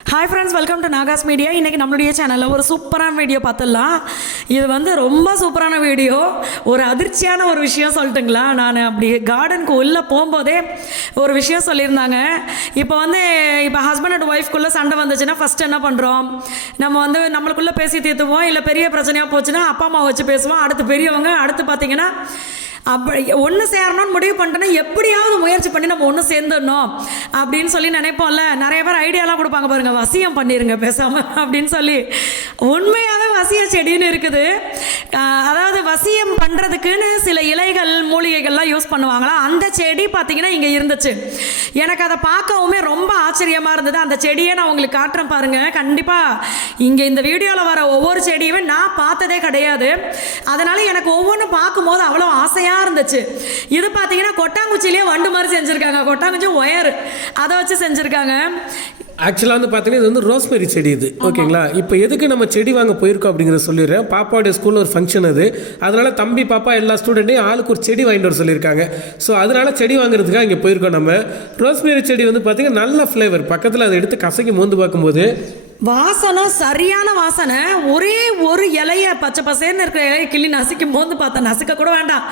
Hi friends welcome to Nagas media இன்றைக்கி நம்மளுடைய சேனலில் ஒரு சூப்பரான வீடியோ பார்த்துடலாம். இது வந்து ரொம்ப சூப்பரான வீடியோ ஒரு அதிர்ச்சியான ஒரு விஷயம் சொல்லட்டுங்களா? நான் அப்படி கார்டனுக்கு உள்ளே போகும்போதே ஒரு விஷயம் சொல்லியிருந்தாங்க. இப்போ வந்து இப்போ ஹஸ்பண்ட் அண்ட் ஒய்ஃப்குள்ளே சண்டை வந்துச்சுன்னா ஃபஸ்ட் என்ன பண்ணுறோம் நம்ம வந்து நம்மளுக்குள்ளே பேசி தீர்த்துவோம். இல்லை பெரிய பிரச்சனையாக போச்சுன்னா அப்பா அம்மா வச்சு பேசுவோம். அடுத்து பெரியவங்க அடுத்து பார்த்தீங்கன்னா அப்படி ஒன்று சேரணும்னு முடிவு பண்ணிட்டோன்னா எப்படியாவது முயற்சி பண்ணி நம்ம ஒன்று சேர்ந்துடணும் அப்படின்னு சொல்லி நினைப்போம்ல. நிறைய பேர் ஐடியாலாம் கொடுப்பாங்க பாருங்க வசியம் பண்ணிருங்க பேசாமல் அப்படின்னு சொல்லி. உண்மையாகவே வசிய செடின்னு இருக்குது. அதாவது வசியம் பண்ணுறதுக்குன்னு சில இலைகள் மூலிகைகள்லாம் யூஸ் பண்ணுவாங்களா? அந்த செடி பார்த்தீங்கன்னா இங்கே இருந்துச்சு. எனக்கு அதை பார்க்கவுமே ரொம்ப ஆச்சரியமாக இருந்தது. அந்த செடியை நான் உங்களுக்கு காட்டுறேன் பாருங்கள் கண்டிப்பாக இங்கே இந்த வீடியோவில் வர ஒவ்வொரு செடியுமே நான் பார்த்ததே கிடையாது. அதனால் எனக்கு ஒவ்வொன்றும் பார்க்கும்போது அவ்வளோ ஆசையாக இருந்துச்சு. இது பார்த்தீங்கன்னா கொட்டாங்குச்சிலேயே வண்டு மாதிரி செஞ்சுருக்காங்க. கொட்டாங்குச்சி ஒயர். அதை வச்சு செஞ்சுருக்காங்க. ஆக்சுவலாக வந்து பார்த்தீங்கன்னா இது வந்து ரோஸ்மெரி செடி இது. ஓகேங்களா? இப்போ எதுக்கு நம்ம செடி வாங்க போயிருக்கோம் அப்படிங்கிறத சொல்லிடுறேன். பாப்பாவுடைய ஸ்கூலில் ஒரு ஃபங்க்ஷன் அது. அதனால தம்பி பாப்பா எல்லா ஸ்டூடெண்ட்டையும் ஆளுக்கு ஒரு செடி வாங்கிட்டு வர சொல்லியிருக்காங்க. ஸோ அதனால செடி வாங்குறதுக்காக இங்கே போயிருக்கோம் நம்ம. ரோஸ்மெரி செடி வந்து பார்த்தீங்கன்னா நல்ல ஃப்ளேவர் பக்கத்தில் அதை எடுத்து கசக்கி மோந்து பார்க்கும்போது வாசனை சரியான வாசனை. ஒரே ஒரு இலைய பச்சை பசேன்னு இருக்கிற இலைய கிள்ளி நசுக்கி மோந்து பார்த்தேன் நசுக்க கூட வேண்டாம்.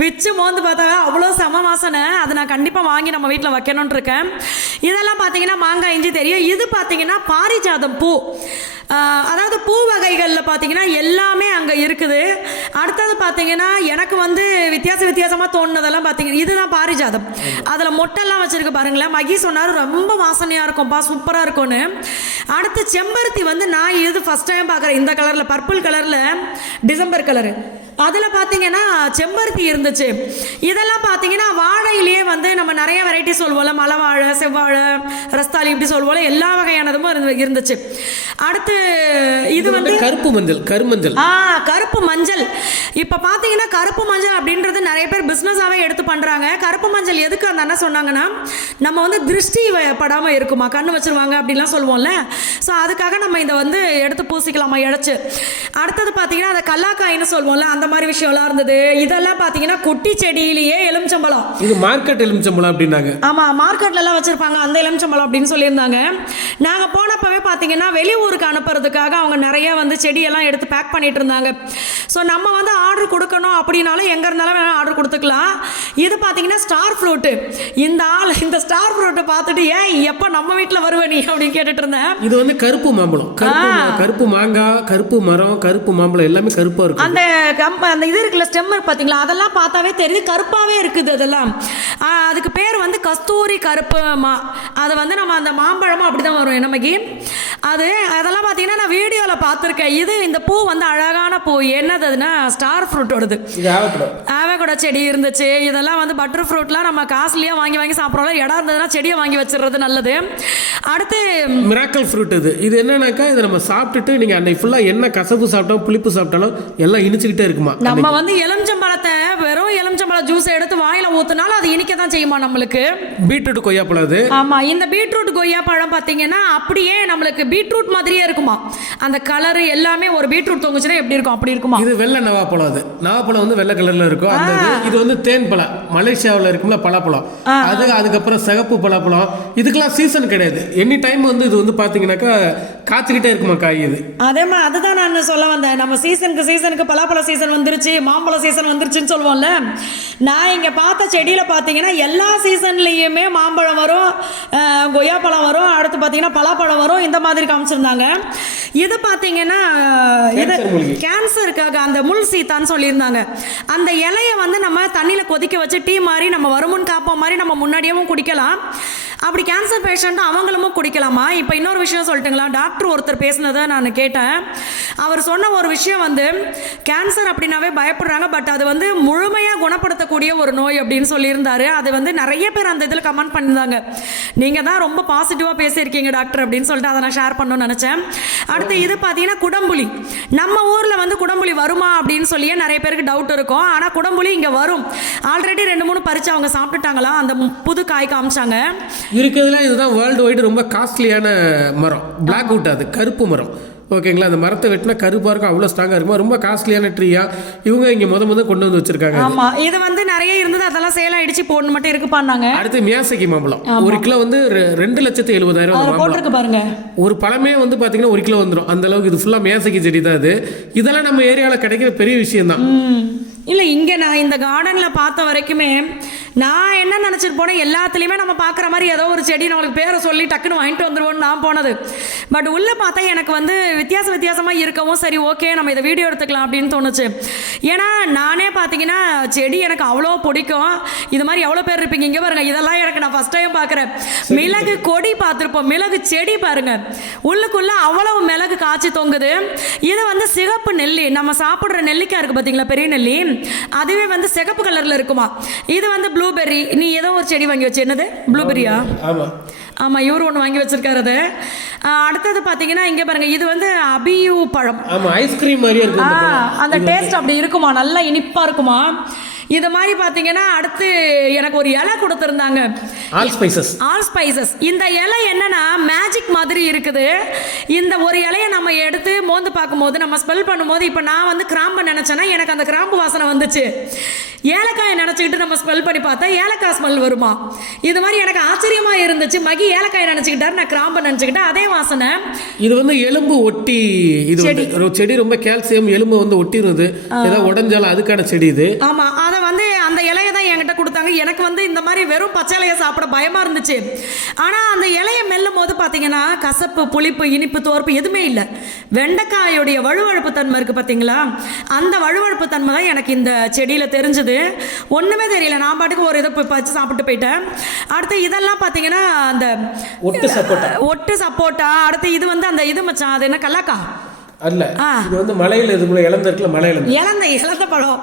பிச்சு மோந்து பார்த்தா அவ்வளோ செம வாசனை. அதை நான் கண்டிப்பாக வாங்கி நம்ம வீட்டில் வைக்கணும்னு இருக்கேன். இதெல்லாம் பார்த்தீங்கன்னா மாங்காய் இஞ்சி தெரியும். இது பார்த்தீங்கன்னா பாரிஜாதம் பூ. அதாவது பூ வகைகளில் பார்த்தீங்கன்னா எல்லாமே அங்கே இருக்குது. அடுத்தது பார்த்தீங்கன்னா எனக்கு வந்து வித்தியாச வித்தியாசமாக தோணுனதெல்லாம் பார்த்தீங்கன்னா இதுதான் பாரிஜாதம். அதில் மொட்டெல்லாம் வச்சுருக்கு பாருங்களேன். மகி சொன்னார் ரொம்ப வாசனையாக இருக்கும்ப்பா சூப்பராக இருக்கும்னு. அடுத்து செம்பருத்தி வந்து நான் இது ஃபஸ்ட் டைம் பார்க்குறேன்? இந்த கலரில் பர்பிள் கலரில் டிசம்பர் கலரு அதில் பார்த்தீங்கன்னா செம்பருத்தி இருந்துச்சு. இதெல்லாம் பார்த்தீங்கன்னா வாழையிலேயே வந்து நம்ம நிறைய வெரைட்டி சொல்லுவோம்ல மலை வாழை செவ்வாழை ரஸ்தாலி இப்படி சொல்லுவோம்ல எல்லா வகையானதும் இருந்து- இருந்துச்சு. அடுத்து இது வந்து கருப்பு மஞ்சள் கருமஞ்சள். ஆ கருப்பு மஞ்சள். இப்போ பார்த்தீங்கன்னா கருப்பு மஞ்சள் அப்படின்றது நிறைய பேர் பிஸ்னஸாகவே எடுத்து பண்ணுறாங்க கருப்பு மஞ்சள் எதுக்கு அந்த அண்ணா சொன்னாங்கன்னா நம்ம வந்து திருஷ்டி வ- படாம இருக்குமா கண்ணு வச்சிருவாங்க அப்படிலாம் சொல்லுவோம்ல ஸோ அதுக்காக நம்ம இதை வந்து எடுத்து பூசிக்கலாமா இழைச்சு. அடுத்தது பார்த்தீங்கன்னா அந்த கல்லாக்காயின்னு சொல்லுவோம்ல அந்த மாதிரி விஷயம்லாம் இருந்தது. இதெல்லாம் பார்த்தீங்கன்னா குட்டி செடியிலேயே எலுமிச்சம்பழம். இது மார்க்கெட் எலுமிச்சம்பழம் அப்படின்னாங்க. ஆமாம் மார்க்கெட்லலாம் வச்சுருப்பாங்க. அந்த எலுமிச்சம்பழம் அப்படின்னு சொல்லியிருந்தாங்க. நாங்கள் போனப்பவே பார்த்தீங்கன்னா வெளியூருக்கு அனுப்புறதுக்காக அவங்க நிறைய வந்து செடியெல்லாம் எடுத்து பேக் பண்ணிட்டு இருந்தாங்க. ஸோ நம்ம வந்து ஆர்டர் கொடுக்கணும் அப்படின்னாலும் எங்கே இருந்தாலும் வேணால் ஆர்டர் கொடுத்துக்கலாம். இது பார்த்தீங்கன்னா ஸ்டார் ஃப்ரூட்டு இந்த ஆள் இந்த ஸ்டார் ஃப்ரூட்டை பார்த்துட்டு ஏன் எப்போ நம்ம வீட்டில் வருவ நீ? அப்படின்னு கேட்டுட்டு இருந்தேன். இது வந்து கருப்பு மாம்பழம். கருப்பு மாங்காய் கருப்பு மரம் கருப்பு மாம்பழம் எல்லாமே கருப்பாக இருக்கும். அந்த கம் அந்த இது இருக்குல்ல ஸ்டெம் பார்த்தீங்களா அதெல்லாம் பார்த்தாவே தெரியுது. கருப்பாகவே இருக்குது அதெல்லாம். அதுக்கு பேர் வந்து கஸ்தூரி கருப்பு மா அது வந்து நம்ம அந்த மாம்பழமும் அப்படி தான் வரும் நமக்கு அது அதெல்லாம் பார்த்தீங்கன்னா நான் வீடியோவில் பார்த்துருக்கேன். இது இந்த பூ வந்து அழகான பூ. என்னதுன்னா ஸ்டார் ஃப்ரூட்டோடது. ஆவகூட செடி இருந்துச்சு. இதெல்லாம் வந்து பட்டர் ஃப்ரூட்லாம் நம்ம காஸ்ட்லியாக வாங்கி வாங்கி சாப்பிட்றோம்ல. இடம் இருந்ததுன்னா செடியை வாங்கி வச்சிடுறது நல்லது. அடுத்து மிராக்கல் ஃப்ரூட் இது. இது என்னன்னாக்கா இதை நம்ம சாப்பிட்டுட்டு நீங்கள் அன்னைக்கு ஃபுல்லாக என்ன கசப்பு சாப்பிட்டாலும் புளிப்பு சாப்பிட்டாலும் எல்லாம் இனிச்சுக்கிட்டே இருக்குமா? நம்ம வந்து எலுமிச்சம்பழத்தை வெறும் எலுமிச்சம்பழ ஜூஸ் எடுத்து வாயில ஊத்துனாலும் அது இனிக்க தான் செய்யுமா நம்மளுக்கு? பீட்ரூட் கொய்யாப்பழம் அது? ஆமா இந்த பீட்ரூட் கொய்யா பழம் பார்த்தீங்கன்னா அப்படியே நம்மளுக்கு பீட்ரூட் மாதிரியே இருக்குமா? அந்த கலர் எல்லாமே ஒரு பீட்ரூட் தொங்குச்சுன்னா எப்படி இருக்கும்? அப்படி இருக்குமா? இது வெள்ளை நவாப்பழம் அது. நவாப்பழம் வந்து வெள்ளை கலர்ல இருக்கும். அந்த இது. இது வந்து தேன் பழம். மலேசியாவில் இருக்கும்ல பலாப்பழம் அது அதுக்கப்புறம் சிகப்பு பலாப்பழம் இதுக்கெல்லாம் சீசன் கிடையாது. எனி டைம் வந்து இது வந்து பார்த்தீங்கன்னாக்கா காய்ச்சிக்கிட்டே இருக்குமா காய் இது? அதே மாதிரி அதுதான் நான் சொல்ல வந்தேன். நம்ம சீசனுக்கு சீசனுக்கு பலாப்பழ சீசன் வந்துருச்சு மாம்பழ சீசன் வந்துருச்சுன்னு சொல்லுவோம்ல. நான் இங்கே பார்த்த செடியில் பார்த்தீங்கன்னா எல்லா சீசன்லேயுமே மாம்பழம் வரும் அஹ், கொய்யாப்பழம் வரும் அடுத்து பார்த்தீங்கன்னா பலாப்பழம் வரும் இந்த மாதிரி காமிச்சிருந்தாங்க. இது பார்த்தீங்கன்னா இது. கேன்சருக்காக அந்த முள் சீத்தான்னு சொல்லியிருந்தாங்க. அந்த இலையை வந்து நம்ம தண்ணியில் கொதிக்க வச்சு டீ மாதிரி நம்ம வருமுன் காப்போம் மாதிரி நம்ம முன்னாடியேவும் குடிக்கலாம். அப்படி கேன்சர் பேஷண்ட் அவங்களும் குடிக்கலாமா? இப்போ இன்னொரு விஷயம் சொல்லட்டுங்களா? டாக்டர் ஒருத்தர் பேசினதை நான் கேட்டேன். அவர் சொன்ன ஒரு விஷயம் வந்து கேன்சர் அப்படின்னாவே பயப்படுறாங்க பட் அது வந்து முழுமையாக குணப்படுத்தக்கூடிய ஒரு நோய் அப்படின்னு சொல்லியிருந்தாரு. அது வந்து நிறைய பேர் அந்த இதில் கமெண்ட் பண்ணியிருந்தாங்க. நீங்கள் தான் ரொம்ப பாசிட்டிவாக பேசியிருக்கீங்க டாக்டர் அப்படின்னு சொல்லிட்டு அதை நான் ஷேர் பண்ணணும்னு நினச்சேன். அடுத்து இது பார்த்தீங்கன்னா குடம்புலி. நம்ம ஊரில் வந்து குடம்புலி வருமா அப்படின்னு சொல்லியே நிறைய பேருக்கு டவுட் இருக்கும். ஆனால் குடம்புலி இங்கே வரும். ஆல்ரெடி ரெண்டு மூணு பறித்து அவங்க சாப்பிட்டுட்டாங்களாம் அந்த புது காய் காமிச்சாங்க. இருக்கிறதுல இதுதான் வேர்ல்டு வைடு ரொம்ப காஸ்ட்லியான மரம். பிளாக் வுட் அது கருப்பு மரம். ஓகேங்களா? அந்த மரத்தை வெட்டினா கருப்பாக இருக்கும் அவ்வளோ ஸ்ட்ராங்காக இருக்குமா? ரொம்ப காஸ்ட்லியான ட்ரீயா இவங்க இங்கே முத முத கொண்டு வந்து வச்சிருக்காங்க ஆமா. இது வந்து நிறைய இருந்தது அதெல்லாம் சேலம் அடிச்சு போடணும் மட்டும் இருக்குப்பான்னாங்க அடுத்து மியாசகி மாம்பழம். ஒரு கிலோ வந்து ரெண்டு லட்சத்து எழுபதாயிரம் போட்டிருக்கு பாருங்க. ஒரு பழமே வந்து பார்த்தீங்கன்னா ஒரு கிலோ வந்துடும் அந்த அளவுக்கு இது ஃபுல்லாக மியாசகி செடி தான் இது இதெல்லாம் நம்ம ஏரியாவில் கிடைக்கிற பெரிய விஷயம் தான். இல்லை இங்கே நான் இந்த கார்டனில் பார்த்த வரைக்குமே நான் என்ன நினச்சிட்டு போனேன்? எல்லாத்துலேயுமே நம்ம பார்க்குற மாதிரி ஏதோ ஒரு செடி நம்மளுக்கு பேரை சொல்லி டக்குன்னு வாங்கிட்டு வந்துருவோம்னு நான் போனது. பட் உள்ளே பார்த்தா எனக்கு வந்து வித்தியாச வித்தியாசமாக இருக்கவும் சரி ஓகே நம்ம இதை வீடியோ எடுத்துக்கலாம் அப்படின்னு தோணுச்சு. ஏன்னா நானே பார்த்தீங்கன்னா செடி எனக்கு அவ்வளோ பிடிக்கும். இது மாதிரி எவ்வளோ பேர் இருப்பீங்க? இங்கே பாருங்க இதெல்லாம் எனக்கு நான் ஃபஸ்ட் டைம் பார்க்குறேன். மிளகு கொடி பார்த்துருப்போம். மிளகு செடி பாருங்க. உள்ளுக்குள்ள அவ்வளவு மிளகு காய்ச்சி தொங்குது. இது வந்து சிகப்பு நெல்லி. நம்ம சாப்பிட்ற நெல்லிக்காய் இருக்கு பார்த்தீங்களா பெரிய நெல்லி. அதுவே வந்து சிகப்பு கலரில் இருக்குமா? இது வந்து ப்ளூபெர்ரி நீ ஏதோ ஒரு செடி வாங்கி வச்சு என்னது? ப்ளூபெர்ரியா ஆமாம் ஆமாம் இவர் ஒன்று வாங்கி வச்சிருக்காரு அது. அடுத்தது பார்த்தீங்கன்னா இங்கே பாருங்க இது வந்து அபியூ பழம். ஆமாம் ஐஸ்கிரீம் பழம். அந்த டேஸ்ட் அப்படி இருக்குமா? நல்லா இனிப்பாக இருக்குமா? இது மாதிரி பார்த்தீங்கன்னா அடுத்து எனக்கு ஒரு இலை கொடுத்துருந்தாங்க. ஆல் ஸ்பைசஸ் ஆல் ஸ்பைசஸ் இந்த இலை என்னன்னா மேஜிக் மாதிரி இருக்குது. இந்த ஒரு இலையை நம்ம எடுத்து மோந்து பார்க்கும்போது நம்ம ஸ்மெல் பண்ணும்போது இப்போ நான் வந்து கிராம்பை நினச்சேன்னா எனக்கு அந்த கிராம்பு வாசனை வந்துச்சு. ஏலக்காயை நினச்சிக்கிட்டு நம்ம ஸ்மெல் பண்ணி பார்த்தா ஏலக்காய் ஸ்மெல் வருமா? இது மாதிரி எனக்கு ஆச்சரியமா இருந்துச்சு. மகி ஏலக்காயை நினச்சிக்கிட்டாரு நான் கிராம்பை நினச்சிக்கிட்டேன் அதே வாசனை. இது வந்து எலும்பு ஒட்டி இது வந்து செடி. ரொம்ப கால்சியம் எலும்பு வந்து ஒட்டிருது ஏதாவது உடஞ்சாலும் அதுக்கான செடி இது. ஆமா அதை வந்து அந்த இலையை என்கிட்ட கொடுத்தாங்க. எனக்கு வந்து இந்த மாதிரி வெறும் பச்சை இலையை சாப்பிட பயமா இருந்துச்சு. ஆனா அந்த இலையை மெல்லும் போது பாத்தீங்கன்னா கசப்பு புளிப்பு இனிப்பு தோற்பு எதுவுமே இல்லை. வெண்டைக்காயோடைய வழுவழுப்பு தன்மை இருக்கு பாத்தீங்களா? அந்த வழுவழுப்பு தன்மை தான் எனக்கு இந்த செடியில தெரிஞ்சது. ஒண்ணுமே தெரியல. நான் பாட்டுக்கு ஒரு இதை போய் பறிச்சு சாப்பிட்டு போயிட்டேன். அடுத்து இதெல்லாம் பாத்தீங்கன்னா அந்த ஒட்டு சப்போட்டா. ஒட்டு சப்போட்டா. அடுத்து இது வந்து அந்த இது மச்சான் அது என்ன கல்லாக்கா? அல்ல. இது வந்து மலையில இது இருக்குல்ல இழந்து இழந்த இழந்த பழம்.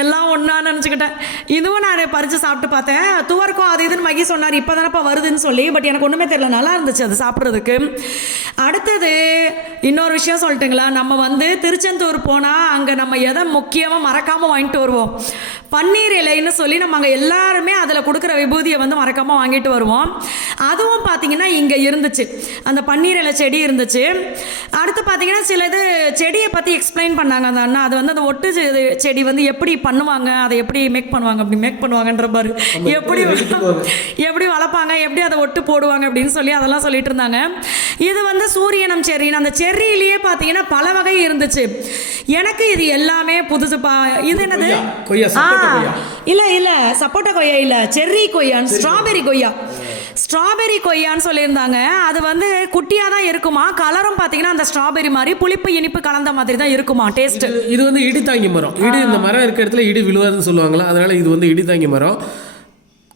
எல்லாம் ஒன்றா நினச்சிக்கிட்டேன். இதுவும் நான் பறித்து சாப்பிட்டு பார்த்தேன். துவர்க்கும் அது இதுன்னு மகி சொன்னார். இப்போ தானேப்பா வருதுன்னு சொல்லி பட் எனக்கு ஒன்றுமே தெரியல. நல்லா இருந்துச்சு அது சாப்பிட்றதுக்கு. அடுத்தது இன்னொரு விஷயம் சொல்லட்டுங்களா? நம்ம வந்து திருச்செந்தூர் போனால் அங்கே நம்ம எதை முக்கியமாக மறக்காமல் வாங்கிட்டு வருவோம். பன்னீர் இலைன்னு சொல்லி நம்ம அங்கே எல்லாருமே அதில் கொடுக்குற விபூதியை வந்து மறக்காமல் வாங்கிட்டு வருவோம். அதுவும் பார்த்தீங்கன்னா இங்கே இருந்துச்சு. அந்த பன்னீர் இலை செடி இருந்துச்சு. அடுத்து பார்த்தீங்கன்னா சில இது செடியை பற்றி எக்ஸ்பிளைன் பண்ணாங்க அந்த அண்ணா. அது வந்து அந்த ஒட்டு செடி வந்து எப்படி பண்ணுவாங்க அதை எப்படி மேக் பண்ணுவாங்க அப்படி மேக் பண்ணுவாங்கன்ற பாரு. எப்படி எப்படி வளர்ப்பாங்க எப்படி அதை ஒட்டு போடுவாங்க அப்படின்னு சொல்லி அதெல்லாம் சொல்லிட்டு இருந்தாங்க. இது வந்து சூரியனம் செர்ரின்னு அந்த செர்ரியிலேயே பார்த்தீங்கன்னா பல வகை இருந்துச்சு. எனக்கு இது எல்லாமே புதுசுப்பா இது என்னது? கொய்யா, கொய்யா, கொய்யா. இல்ல இல்ல சப்போட்டா கொய்யா இல்ல செர்ரி கொய்யான் ஸ்ட்ராபெரி கொய்யா. ஸ்ட்ராபெரி கொய்யான்னு சொல்லியிருந்தாங்க. அது வந்து குட்டியாக தான் இருக்குமா? கலரும் பார்த்தீங்கன்னா அந்த ஸ்ட்ராபெரி மாதிரி புளிப்பு இனிப்பு கலந்த மாதிரி தான் இருக்குமா? டேஸ்ட் இது- வந்து இடி தாங்கி மரம். இடி இந்த மரம் இருக்க இடத்துல இடி விழுவாதுன்னு சொல்லுவாங்களா அதனால இது வந்து இடி தாங்கி மரம்.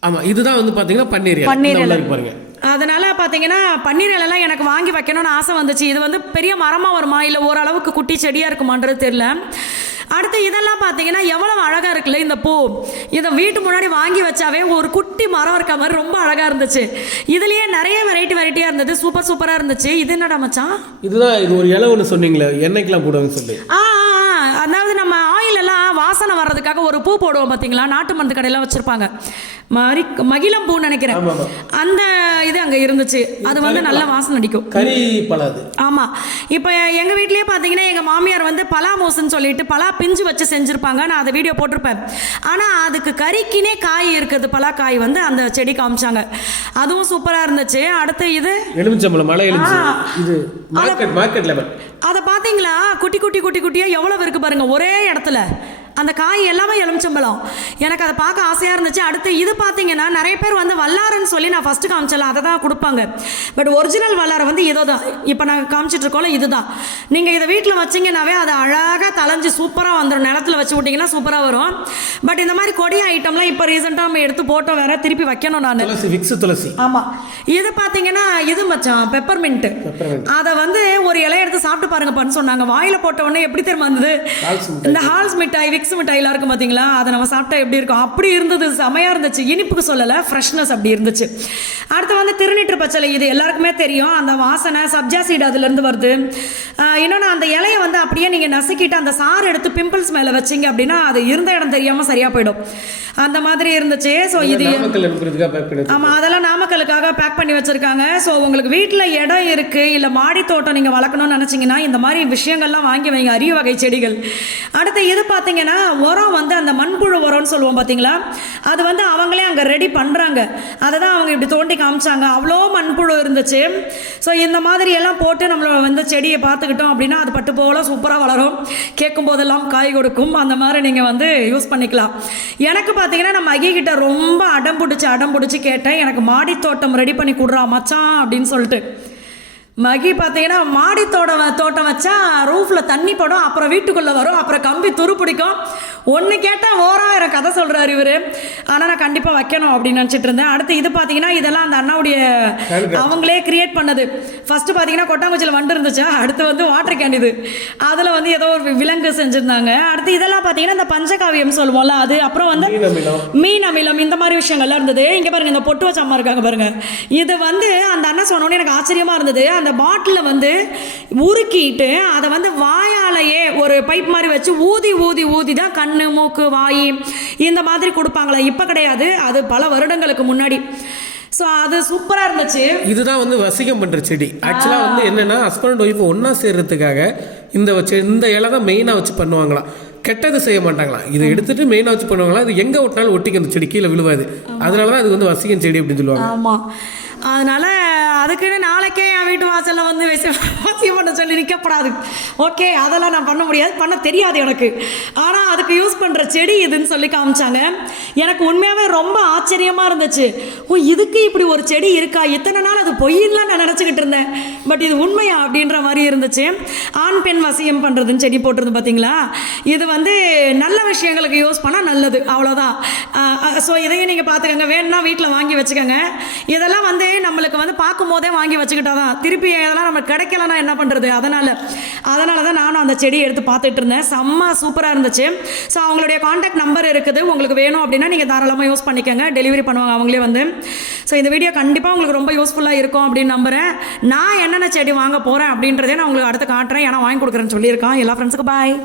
ஆமா இதுதான் வந்து பாத்தீங்கன்னா பன்னீர். பன்னீர் பாருங்க. அதனால பார்த்தீங்கன்னா பன்னீர் இலைலாம் எனக்கு வாங்கி வைக்கணும்னு ஆசை வந்துச்சு. இது வந்து பெரிய மரமாக வருமா? இல்லை ஓரளவுக்கு குட்டி செடியாக இருக்குமான்றது தெரியல. அடுத்து இதெல்லாம் பார்த்தீங்கன்னா எவ்வளவு அழகாக இருக்குல்ல இந்த பூ. இதை வீட்டு முன்னாடி வாங்கி வச்சாவே ஒரு குட்டி மரம் இருக்க மாதிரி ரொம்ப அழகாக இருந்துச்சு. இதுலேயே நிறைய வெரைட்டி வெரைட்டியாக இருந்தது. சூப்பர் சூப்பராக இருந்துச்சு. இது என்னடா மச்சான்? இதுதான் இது ஒரு இலை ஒன்று சொன்னீங்களே எண்ணெய்க்கெல்லாம் போடுவாங்க சொல்லி. ஆ. அதாவது நம்ம ஆயில் எல்லாம் வாசனை வர்றதுக்காக ஒரு பூ போடுவோம் பார்த்தீங்களா? நாட்டு மருந்து கடையில் வச்சுருப்பாங்க. மரி மகிழம் பூன்னு நினைக்கிறேன். அந்த இது அங்கே இருந்துச்சு. அது வந்து நல்ல வாசனை அடிக்கும். கறி பழாது. ஆமாம் இப்போ எங்கள் வீட்லேயே பார்த்தீங்கன்னா எங்கள் மாமியார் வந்து பலா மோசுன்னு சொல்லிட்டு பலா பிஞ்சு வச்சு செஞ்சுருப்பாங்க. நான் அதை வீடியோ போட்டிருப்பேன். ஆனால் அதுக்கு கறிக்கினே காய் இருக்குது பலா காய் வந்து அந்த செடி காமிச்சாங்க. அதுவும் சூப்பராக இருந்துச்சு. அடுத்து இது எலுமிச்சம்பழம் மலை எலுமிச்சி. இது மார்க்கெட் மார்க்கெட் லெவல் அதை பார்த்தீங்களா குட்டி குட்டி குட்டி குட்டியாக எவ்வளோ இருக்கு பாருங்க ஒரே இடத்துல. அந்த காய் எல்லாமே எலுமிச்சம்பழம். எனக்கு அதை பார்க்க ஆசையாக இருந்துச்சு. அடுத்து இது பார்த்தீங்கன்னா நிறைய பேர் வந்து வல்லாரன்னு சொல்லி நான் ஃபஸ்ட்டு காமிச்சல அதை தான் கொடுப்பாங்க. பட் ஒரிஜினல் வல்லாரை வந்து இதோ தான். இப்போ நாங்கள் காமிச்சிட்டு இருக்கோம்ல இதுதான் நீங்கள் இதை வீட்டில் வச்சிங்கனாவே அது அழகாக தளைஞ்சு சூப்பராக வந்துடும் நிலத்துல வச்சு விட்டிங்கன்னா சூப்பராக வரும். பட் இந்த மாதிரி கொடி ஐட்டம்லாம் இப்போ ரீசெண்டாக நம்ம எடுத்து போட்டோம் வேற திருப்பி வைக்கணும் நான். துளசி விக்ஸ் துளசி. ஆமாம் இது பார்த்தீங்கன்னா இது மச்சான் பெப்பர்மின்ட்டு. அதை வந்து ஒரு இலைய எடுத்து சாப்பிட்டு பாருங்கப்பான்னு சொன்னாங்க. வாயில போட்ட உடனே எப்படி தெரியுமா இருந்தது? இந்த ஹால்ஸ் மிட்டாய் விக்ஸ் மிட்டாய்லாம் இருக்கும் பார்த்தீங்களா அதை நம்ம சாப்பிட்டா எப்படி இருக்கும்? அப்படி இருந்தது செமையாக இருந்துச்சு. இனிப்புக்கு சொல்லலை ஃப்ரெஷ்னஸ் அப்படி இருந்துச்சு. அடுத்து வந்து திருநீற்று பச்சளை. இது எல்லாருக்குமே தெரியும். அந்த வாசனை சப்ஜா சீடு அதுலேருந்து வருது. இன்னொன்று அந்த இலையை வந்து அப்படியே நீங்கள் நசுக்கிட்டு அந்த சாறு எடுத்து பிம்பிள்ஸ் மேலே வச்சீங்க அப்படின்னா அது இருந்த இடம் தெரியாமல் சரியாக போயிடும். அந்த மாதிரி இருந்துச்சு. ஸோ இது ஆமாம் அதெல்லாம் நாமக்கலுக்காக பேக் பண்ணி வச்சுருக்காங்க. ஸோ உங்களுக்கு வீட்டில் இடம் இருக்குது இல்லை மாடி தோட்டம் நீங்கள் வளர்க்கணும்னு நினச்சிங்கன்னா இந்த மாதிரி விஷயங்கள்லாம் வாங்கி வைங்க. அரிய வகை செடிகள். அடுத்து இது பார்த்தீங்கன்னா உரம் வந்து அந்த மண்புழு உரம்னு சொல்லுவோம் பார்த்தீங்களா அது வந்து அவங்களே அங்கே ரெடி பண்ணுறாங்க அதை தான் அவங்க இப்படி தோண்டி காமிச்சாங்க. அவ்வளோ மண்புழு இருந்துச்சு. ஸோ இந்த மாதிரி எல்லாம் போட்டு நம்மளை வந்து செடியை பார்த்துக்கிட்டோம் அப்படின்னா அது பட்டு போல சூப்பராக வளரும். கேட்கும் போதெல்லாம் காய் கொடுக்கும். அந்த மாதிரி நீங்கள் வந்து யூஸ் பண்ணிக்கலாம். எனக்கு பார்த்தீங்கன்னா நம்ம மகி கிட்ட ரொம்ப அடம் பிடிச்சி அடம் பிடிச்சி கேட்டேன். எனக்கு மாடி தோட்டம் ரெடி பண்ணி கொடுறா மச்சான் அப்படின்னு சொல்லிட்டு. மகி பார்த்தீங்கன்னா மாடி தோட்டம் தோட்டம் வச்சா ரூஃபில் தண்ணி படும் அப்புறம் வீட்டுக்குள்ளே வரும் அப்புறம் கம்பி துரு பிடிக்கும் ஒன்று கேட்டால் ஓராயிரம் கதை சொல்கிறாரு இவர். ஆனால் நான் கண்டிப்பாக வைக்கணும் அப்படின்னு நினச்சிட்டு இருந்தேன். அடுத்து இது பார்த்தீங்கன்னா இதெல்லாம் அந்த அண்ணாவுடைய அவங்களே கிரியேட் பண்ணது. ஃபஸ்ட்டு பார்த்தீங்கன்னா கொட்டாங்குச்சியில் வண்டு இருந்துச்சா? அடுத்து வந்து வாட்டர் கேன் இது. அதில் வந்து ஏதோ ஒரு விலங்கு செஞ்சுருந்தாங்க. அடுத்து இதெல்லாம் பார்த்தீங்கன்னா இந்த பஞ்சகாவியம் சொல்லுவோம்ல அது அப்புறம் வந்து மீன் அமிலம். இந்த மாதிரி விஷயங்கள்லாம் இருந்தது. இங்க பாருங்க இந்த பொட்டு வச்ச அம்மா இருக்காங்க பாருங்க. இது வந்து அந்த அண்ணன் சொன்னோன்னே எனக்கு ஆச்சரியமா இருந்தது. அந்த பாட்டில வந்து உருக்கிட்டு அதை வந்து வாயாலேயே ஒரு பைப் மாதிரி வச்சு ஊதி ஊதி ஊதி தான் கண்ணு மூக்கு வாய். இந்த மாதிரி கொடுப்பாங்களா? இப்போ கிடையாது. அது பல வருடங்களுக்கு முன்னாடி. ஸோ அது சூப்பராக இருந்துச்சு. இதுதான் வந்து வசிகம் பண்ற செடி. ஆக்சுவலாக வந்து என்னன்னா ஹஸ்பண்ட் ஒய்ஃப் ஒன்றா சேர்றதுக்காக இந்த வச்சு இந்த இலை தான் மெயினாக வச்சு பண்ணுவாங்களாம். கெட்டது செய்ய மாட்டாங்களாம். இதை எடுத்துட்டு மெயினாக வச்சு பண்ணுவாங்களாம். இது எங்கே விட்டாலும் ஒட்டிக்கு அந்த செடி. கீழே விழுவாது. அதனால தான் இது வந்து வசிகம் செடி அப்படின்னு சொல்லுவாங்க. ஆமாம் அதனால அதுக்குன்னு நாளைக்கே என் வீட்டு வாசலில் வந்து வசி வசியம் பண்ண சொல்லி நிற்கப்படாது ஓகே அதெல்லாம் நான் பண்ண முடியாது. பண்ண தெரியாது எனக்கு. ஆனால் அதுக்கு யூஸ் பண்ணுற செடி இதுன்னு சொல்லி காமிச்சாங்க. எனக்கு உண்மையாகவே ரொம்ப ஆச்சரியமாக இருந்துச்சு. ஓ இதுக்கு இப்படி ஒரு செடி இருக்கா? இத்தனை நாள் அது பொய்யில்லாம் நான் நினச்சிக்கிட்டு இருந்தேன். பட் இது உண்மையா அப்படின்ற மாதிரி இருந்துச்சு. ஆண் பெண் வசியம் பண்ணுறதுன்னு செடி போட்டிருந்து பார்த்தீங்களா இது வந்து நல்ல விஷயங்களுக்கு யூஸ் பண்ணால் நல்லது. அவ்வளோதான் ஸோ இதையும் நீங்கள் பார்த்துக்கோங்க வேணும்னா வீட்டில் வாங்கி வச்சுக்கோங்க. இதெல்லாம் வந்து நம்மளுக்கு வந்து பார்க்கும் போதே வாங்கி வச்சுக்கிட்டா தான். திருப்பி இதெல்லாம் நம்ம கிடைக்கலன்னா என்ன பண்ணுறது அதனால் அதனால தான் நானும் அந்த செடியை எடுத்து பார்த்துட்டு இருந்தேன். செம்ம சூப்பராக இருந்துச்சு. ஸோ அவங்களுடைய காண்டாக்ட் நம்பர் இருக்குது. உங்களுக்கு வேணும் அப்படின்னா நீங்கள் தாராளமாக யூஸ் பண்ணிக்கோங்க. டெலிவரி பண்ணுவாங்க அவங்களே வந்து. ஸோ இந்த வீடியோ கண்டிப்பாக உங்களுக்கு ரொம்ப யூஸ்ஃபுல்லாக இருக்கும் அப்படின்னு நம்புகிறேன் நான் என்னென்ன செடி வாங்க போகிறேன் அப்படின்றதே நான் உங்களுக்கு அடுத்து காட்டுறேன். ஏன்னா வாங்கி கொடுக்குறேன்னு சொல்லியிருக்கான். எல்லா ஃப்ரெண்ட்ஸுக்கும் பாய்